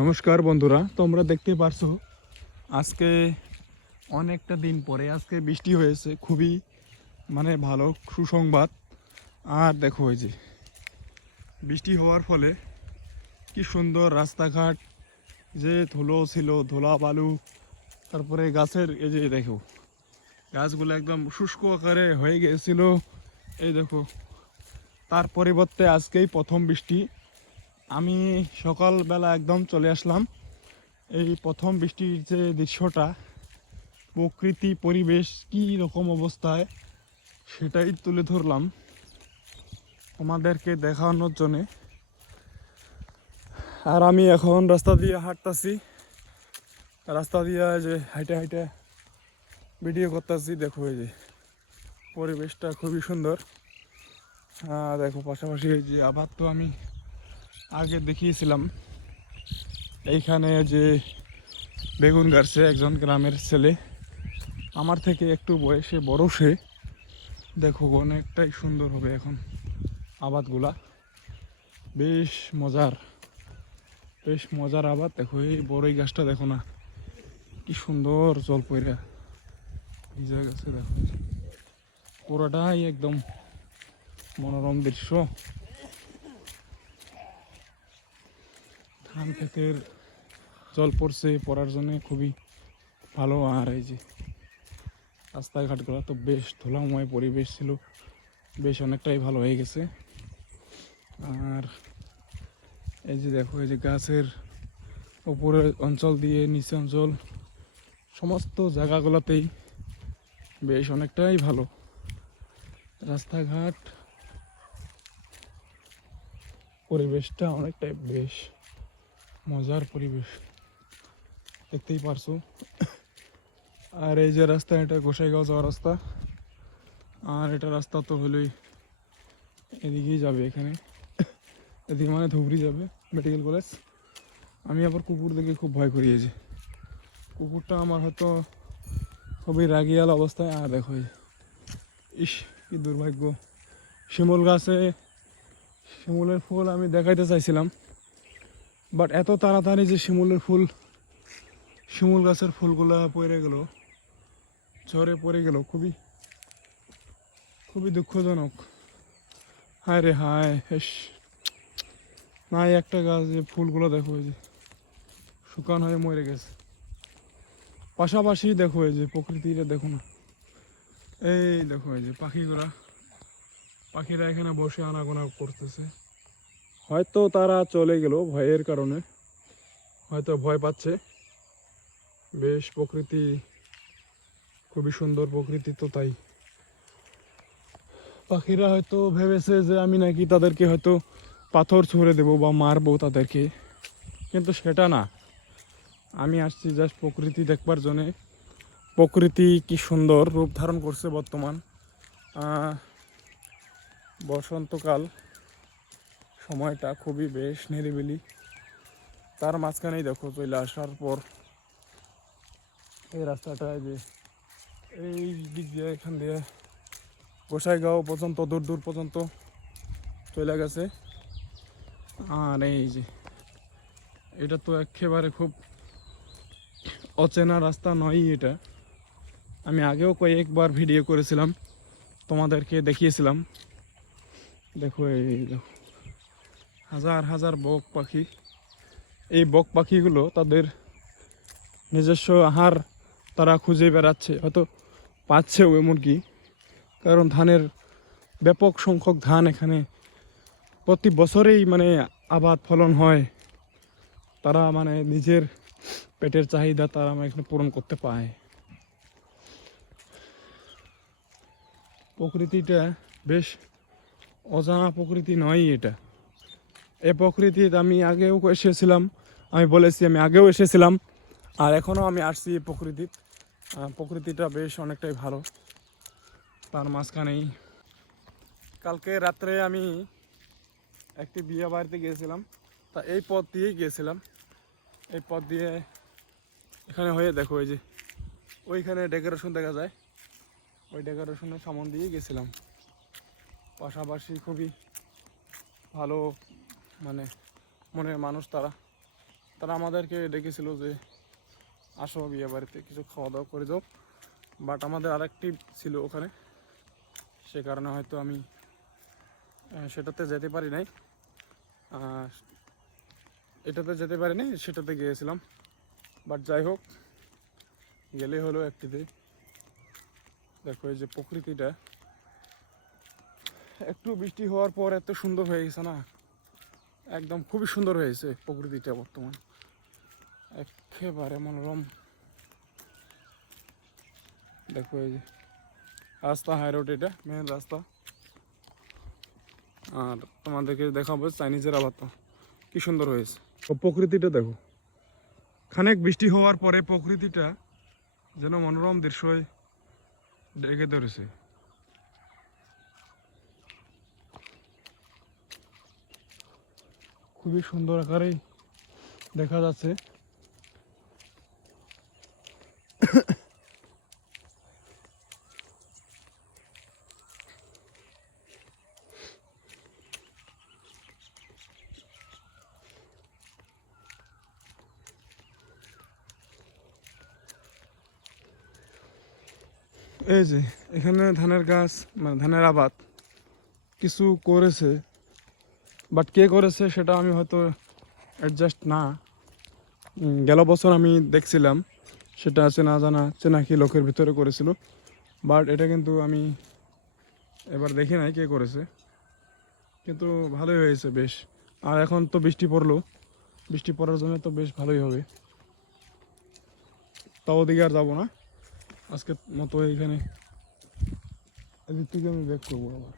নমস্কার বন্ধুরা, তোমরা দেখতে পারছো আজকে অনেকটা দিন পরে আজকে বৃষ্টি হয়েছে, খুবই ভালো সুসংবাদ। আর দেখো এই যে বৃষ্টি হওয়ার ফলে কি সুন্দর রাস্তাঘাট, যে ধুলো ছিল, ধুলা বালু, তারপরে গাছের এই যে দেখো গাছগুলো একদম শুষ্ক আকারে হয়ে গিয়েছিল। এই দেখো তার পরিবর্তে আজকেই প্রথম বৃষ্টি। আমি সকালবেলা একদম চলে আসলাম এই প্রথম বৃষ্টির যে দৃশ্যটা, প্রকৃতি পরিবেশ কী রকম অবস্থায় সেটাই তুলে ধরলাম তোমাদেরকে দেখানোর জন্যে। আর আমি এখন রাস্তা দিয়ে হাঁটতাছি, রাস্তা দিয়ে যে হাইটে হাইটে ভিডিও করতেছি। দেখো এই যে পরিবেশটা খুবই সুন্দর। দেখো পাশাপাশি এই যে আবার তো আমি আগে দেখিয়েছিলাম এইখানে যে বেগুন গাছে একজন গ্রামের ছেলে, আমার থেকে একটু বয়সে বড়, সে দেখো অনেকটাই সুন্দর হবে এখন আবাদগুলা। বেশ মজার আবাদ। দেখো এই বড়ই গাছটা দেখো না, কি সুন্দর জল পইরা ভিজা গেছে। দেখো পুরোটাই একদম মনোরম দৃশ্য। ধান ক্ষেতের জল পড়ছে, পড়ার জন্য খুবই ভালো। আর এই যে রাস্তাঘাটগুলো তো বেশ ধুলাময় পরিবেশ ছিল, বেশ অনেকটাই ভালো হয়ে গেছে। আর এই যে দেখো এই যে গাছের উপরের অঞ্চল দিয়ে নিচে অঞ্চল সমস্ত জায়গাগুলোতেই বেশ অনেকটাই ভালো রাস্তাঘাট, পরিবেশটা অনেকটাই বেশ মজার পরিবেশ, দেখতেই পারছো। আর এই যে রাস্তা, এটা গোসাইগাঁও যাওয়ার রাস্তা। আর এটা রাস্তা তো হলেই এদিকেই যাবে, এখানে এদিকে ধুবড়ি যাবে, মেডিকেল কলেজ। আমি আবার কুকুর দেখে খুব ভয় করিয়েছি, কুকুরটা আমার হয়তো খুবই রাগিয়াল অবস্থায়। আর দেখো ইস কি দুর্ভাগ্য, শিমুল গাছে শিমুলের ফুল আমি দেখাইতে চাইছিলাম, বাট এত তাড়াতাড়ি যে শিমুল গাছের ফুলগুলা পড়ে গেল, ঝরে পড়ে গেল, খুবই খুবই দুঃখজনক। হায় রে হায়, হেস নাই একটা গাছ যে ফুলগুলো দেখো এই যে শুকান হয়ে মরে গেছে। পাশাপাশি দেখো এই যে প্রকৃতিটা দেখো না, এই দেখো এই যে পাখিরা এখানে বসে আনাগোনা করতেছে। হয়তো তারা চলে গেল ভয়ের কারণে, হয়তো ভয় পাচ্ছে। বেশ প্রকৃতি খুবই সুন্দর প্রকৃতি, তো তাই পাখিরা হয়তো ভেবেছে যে আমি নাকি তাদেরকে হয়তো পাথর ছুঁড়ে দেবো বা মারবো তাদেরকে, কিন্তু সেটা না। আমি আসছি জাস্ট প্রকৃতি দেখবার জন্যে। প্রকৃতি কি সুন্দর রূপ ধারণ করছে বর্তমান। বসন্তকাল, সময়টা খুবই বেশ নিরিবিলি। তার মাঝখানেই দেখো চলে আসার পর এই রাস্তাটায় যে এই দিক দিয়ে এখান দিয়ে গোসাইগাঁও পর্যন্ত দূর দূর পর্যন্ত চলে গেছে। আর এই যে এটা তো একেবারে খুব অচেনা রাস্তা নয় এটা, আমি আগেও কয়েকবার ভিডিও করেছিলাম, তোমাদেরকে দেখিয়েছিলাম। দেখো এই দেখো হাজার হাজার বক পাখি। এই বক পাখিগুলো তাদের নিজস্ব আহার তারা খুঁজে বেড়াচ্ছে, হয়তো পাচ্ছেও এমনকি, কারণ ধানের ব্যাপক সংখ্যক ধান এখানে প্রতি বছরেই আবাদ ফলন হয়। তারা নিজের পেটের চাহিদা তারা এখানে পূরণ করতে পায়। প্রকৃতিটা বেশ অজানা প্রকৃতি নয় এটা। এই প্রকৃতিতে আমি আগেও এসেছিলাম, আমি বলেছি আমি আগেও এসেছিলাম, আর এখনও আমি আসছি। প্রকৃতিটা বেশ অনেকটাই ভালো। তার মাঝখানেই কালকে রাত্রে আমি একটি বিয়ে বাড়িতে গিয়েছিলাম, তা এই পথ দিয়েই গিয়েছিলাম। এই পথ দিয়ে এখানে হয়ে দেখো এই যে ওইখানে ডেকোরেশন দেখা যায়, ওই ডেকোরেশনের সামন দিয়ে গেছিলাম। পাশাপাশি খুবই ভালো মনের মানুষ তারা, তারা আমাদেরকে ডেকেছিল যে আসো বিয়ে বাড়িতে কিছু খাওয়া দাওয়া করে যাও, বাট আমাদের আরেকটি ছিল ওখানে, সে কারণে হয়তো আমি সেটাতে যেতে পারি নাই। এটাতে যেতে পারি নাই, সেটাতে গিয়েছিলাম। বাট যাই হোক, গেলে হলো একটিতে। দেখো এই যে প্রকৃতিটা একটু বৃষ্টি হওয়ার পর এত সুন্দর হয়ে গেছে না, একদম খুবই সুন্দর হয়েছে প্রকৃতিটা বর্তমান, একেবারে মনোরম। দেখো এই যে রাস্তা, হাই রোড, এটা মেন রাস্তা। আর তোমাদেরকে দেখাবো চাইনিজের আবাদটা কি সুন্দর হয়েছে। ও প্রকৃতিটা দেখো, খানিক বৃষ্টি হওয়ার পরে প্রকৃতিটা যেন মনোরম দৃশ্যই ডেকে ধরেছে। খুবই সুন্দর আকারেই দেখা যাচ্ছে। এই যে এখানে ধানের গাছ, মানে ধানের আবাদ কিছু করেছে, বাট কে করেছে সেটা আমি হয়তো অ্যাডজাস্ট না। গেল বছর আমি দেখছিলাম, সেটা আছে না জানা চেনা কি লোকের ভিতরে করেছিল, বাট এটা কিন্তু আমি এবার দেখি নাই কে করেছে, কিন্তু ভালোই হয়েছে বেশ। আর এখন তো বৃষ্টি পড়লো, বৃষ্টি পড়ার জন্য তো বেশ ভালোই হবে। তাও ওদিকে আর যাবো না আজকের মতো, এইখানে এদিক থেকে আমি ব্যাক করবো আবার।